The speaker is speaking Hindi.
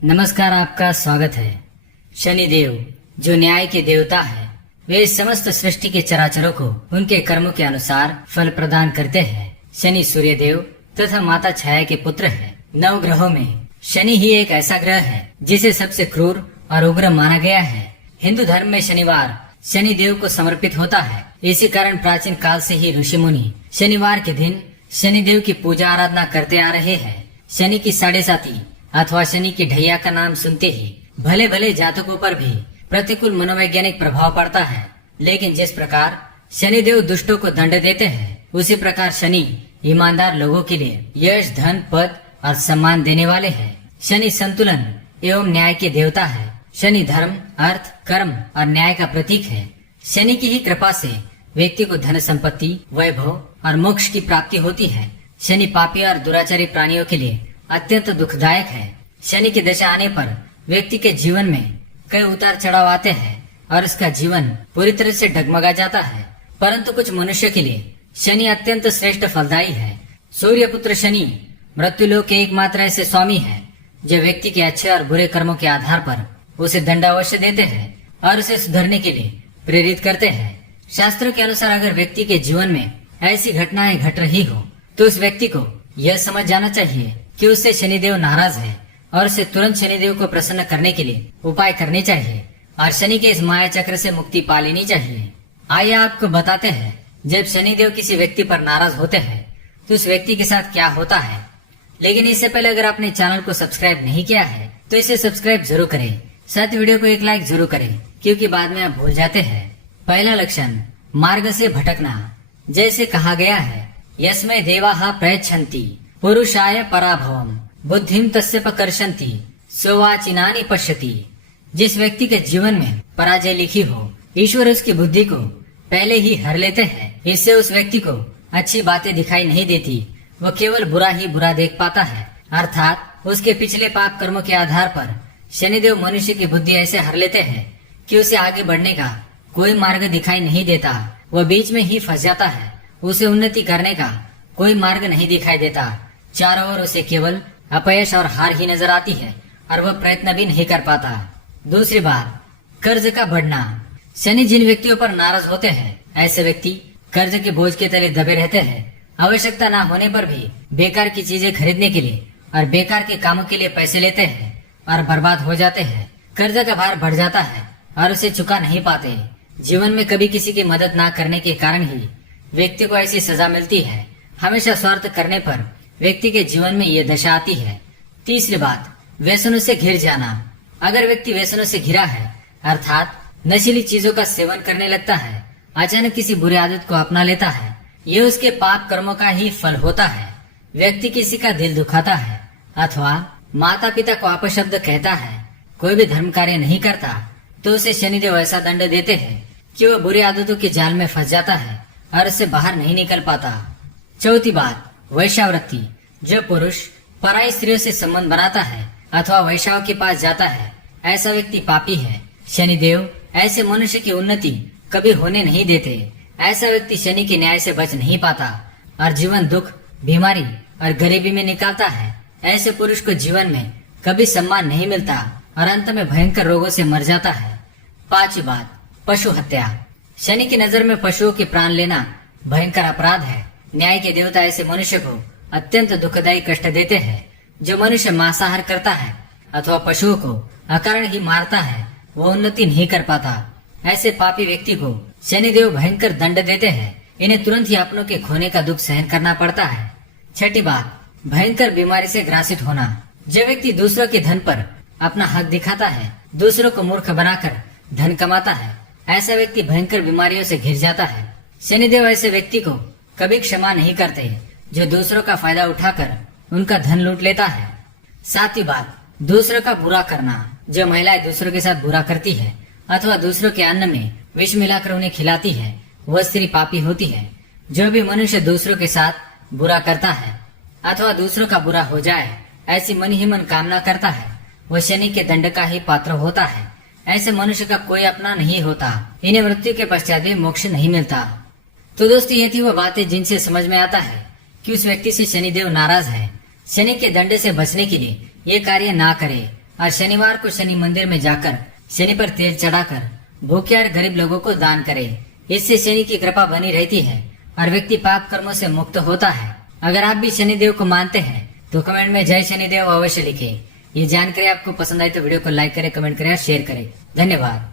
नमस्कार, आपका स्वागत है। शनिदेव जो न्याय के देवता है, वे समस्त सृष्टि के चराचरों को उनके कर्मों के अनुसार फल प्रदान करते हैं। शनि सूर्य देव तथा माता छाया के पुत्र है। 9 ग्रहों में शनि ही एक ऐसा ग्रह है जिसे सबसे क्रूर और उग्र माना गया है। हिंदू धर्म में शनिवार शनि देव को समर्पित होता है। इसी कारण प्राचीन काल से ही ऋषि मुनि शनिवार के दिन शनि देव की पूजा आराधना करते आ रहे हैं। शनि की साढ़े साती अथवा शनि की ढैया का नाम सुनते ही भले भले जातकों पर भी प्रतिकूल मनोवैज्ञानिक प्रभाव पड़ता है, लेकिन जिस प्रकार शनिदेव दुष्टों को दंड देते हैं, उसी प्रकार शनि ईमानदार लोगों के लिए यश, धन, पद और सम्मान देने वाले हैं। शनि संतुलन एवं न्याय के देवता है। शनि धर्म, अर्थ, कर्म और न्याय का प्रतीक है। शनि की ही कृपा से व्यक्ति को धन संपत्ति, वैभव और मोक्ष की प्राप्ति होती है। शनि पापी और दुराचारी प्राणियों के लिए अत्यंत दुखदायक है। शनि की दशा आने पर व्यक्ति के जीवन में कई उतार चढ़ाव आते हैं और उसका जीवन पूरी तरह से डगमगा जाता है। परंतु कुछ मनुष्य के लिए शनि अत्यंत श्रेष्ठ फलदायी है। सूर्य पुत्र शनि मृत्युलोक के एकमात्र ऐसे स्वामी है जो व्यक्ति के अच्छे और बुरे कर्मों के आधार पर उसे दंड अवश्य देते हैं और उसे सुधरने के लिए प्रेरित करते हैं। शास्त्रों के अनुसार अगर व्यक्ति के जीवन में ऐसी घटनाएं घट रही हो तो उस व्यक्ति को यह समझ जाना चाहिए कि उससे शनिदेव नाराज है और उसे तुरंत शनिदेव को प्रसन्न करने के लिए उपाय करने चाहिए और शनि के इस माया चक्र से मुक्ति पा लेनी चाहिए। आइए आपको बताते हैं, जब शनिदेव किसी व्यक्ति पर नाराज होते हैं तो उस व्यक्ति के साथ क्या होता है। लेकिन इससे पहले अगर आपने चैनल को सब्सक्राइब नहीं किया है तो इसे सब्सक्राइब जरूर करें, साथ वीडियो को एक लाइक जरूर करें, क्योंकि बाद में आप भूल जाते हैं। पहला लक्षण, मार्ग से भटकना। जैसे कहा गया है, यस्मै देवाः प्रयच्छन्ति पुरुषाय पराभवम बुद्धिम तस्य पकर्षन्ति सोवाचिनानि पश्यति। जिस व्यक्ति के जीवन में पराजय लिखी हो, ईश्वर उसकी बुद्धि को पहले ही हर लेते हैं। इससे उस व्यक्ति को अच्छी बातें दिखाई नहीं देती, वो केवल बुरा ही बुरा देख पाता है। अर्थात उसके पिछले पाप कर्मों के आधार पर शनिदेव मनुष्य की बुद्धि ऐसे हर लेते हैं कि उसे आगे बढ़ने का कोई मार्ग दिखाई नहीं देता। वह बीच में ही फंस जाता है। उसे उन्नति करने का कोई मार्ग नहीं दिखाई देता। चारों ओर उसे केवल अपयश और हार ही नजर आती है और वह प्रयत्न भी नहीं कर पाता। दूसरी बात, कर्ज का बढ़ना। शनि जिन व्यक्तियों पर नाराज होते हैं, ऐसे व्यक्ति कर्ज के बोझ के तले दबे रहते हैं। आवश्यकता न होने पर भी बेकार की चीजें खरीदने के लिए और बेकार के कामों के लिए पैसे लेते हैं और बर्बाद हो जाते हैं। कर्ज का भार बढ़ जाता है और उसे चुका नहीं पाते। जीवन में कभी किसी की मदद न करने के कारण ही व्यक्ति को ऐसी सजा मिलती है। हमेशा स्वार्थ करने पर व्यक्ति के जीवन में ये दशा आती है। तीसरी बात, व्यसनों से घिर जाना। अगर व्यक्ति व्यसनों से घिरा है, अर्थात नशीली चीजों का सेवन करने लगता है, अचानक किसी बुरी आदत को अपना लेता है, ये उसके पाप कर्मों का ही फल होता है। व्यक्ति किसी का दिल दुखाता है अथवा माता पिता को अपशब्द कहता है, कोई भी धर्म कार्य नहीं करता, तो उसे शनिदेव ऐसा दंड देते हैं कि वह बुरी आदतों के जाल में फंस जाता है और उससे बाहर नहीं निकल पाता। चौथी बात, वैश्यावृत्ति। जो पुरुष पराई स्त्रियों से संबंध बनाता है अथवा वैश्याओं के पास जाता है, ऐसा व्यक्ति पापी है। शनिदेव ऐसे मनुष्य की उन्नति कभी होने नहीं देते। ऐसा व्यक्ति शनि के न्याय से बच नहीं पाता और जीवन दुख, बीमारी और गरीबी में निकालता है। ऐसे पुरुष को जीवन में कभी सम्मान नहीं मिलता और अंत में भयंकर रोगों से मर जाता है। पांचवी बात, पशु हत्या। शनि की नजर में पशुओं के प्राण लेना भयंकर अपराध है। न्याय के देवता ऐसे मनुष्य को अत्यंत दुखदायी कष्ट देते हैं। जो मनुष्य मांसाहार करता है अथवा पशुओं को अकारण ही मारता है, वो उन्नति नहीं कर पाता। ऐसे पापी व्यक्ति को शनिदेव भयंकर दंड देते हैं। इन्हें तुरंत ही अपनों के खोने का दुख सहन करना पड़ता है। छठी बात, भयंकर बीमारी से ग्रासित होना। जो व्यक्ति दूसरों के धन पर अपना हक दिखाता है, दूसरों को मूर्ख बनाकर धन कमाता है, ऐसा व्यक्ति भयंकर बीमारियों से घिर जाता है। शनिदेव ऐसे व्यक्ति को कभी क्षमा नहीं करते जो दूसरों का फायदा उठाकर उनका धन लूट लेता है। सातवीं बात, दूसरों का बुरा करना। जो महिलाएं दूसरों के साथ बुरा करती है अथवा दूसरों के अन्न में विष मिलाकर उन्हें खिलाती है, वह स्त्री पापी होती है। जो भी मनुष्य दूसरों के साथ बुरा करता है अथवा दूसरों का बुरा हो जाए, ऐसी मन ही मन कामना करता है, वह शनि के दंड का ही पात्र होता है। ऐसे मनुष्य का कोई अपना नहीं होता। इन्हें मृत्यु के पश्चात भी मोक्ष नहीं मिलता। तो दोस्तों, ये थी वो बातें जिनसे समझ में आता है कि उस व्यक्ति से शनिदेव नाराज है। शनि के दंड से बचने के लिए ये कार्य ना करे और शनिवार को शनि मंदिर में जाकर शनि पर तेल चढ़ाकर भूखे और गरीब लोगों को दान करे। इससे शनि की कृपा बनी रहती है और व्यक्ति पाप कर्मों से मुक्त होता है। अगर आप भी शनिदेव को मानते हैं तो कमेंट में जय शनिदेव अवश्य लिखें। ये जानकारी आपको पसंद आई तो वीडियो को लाइक करें, कमेंट करें और शेयर करें। धन्यवाद।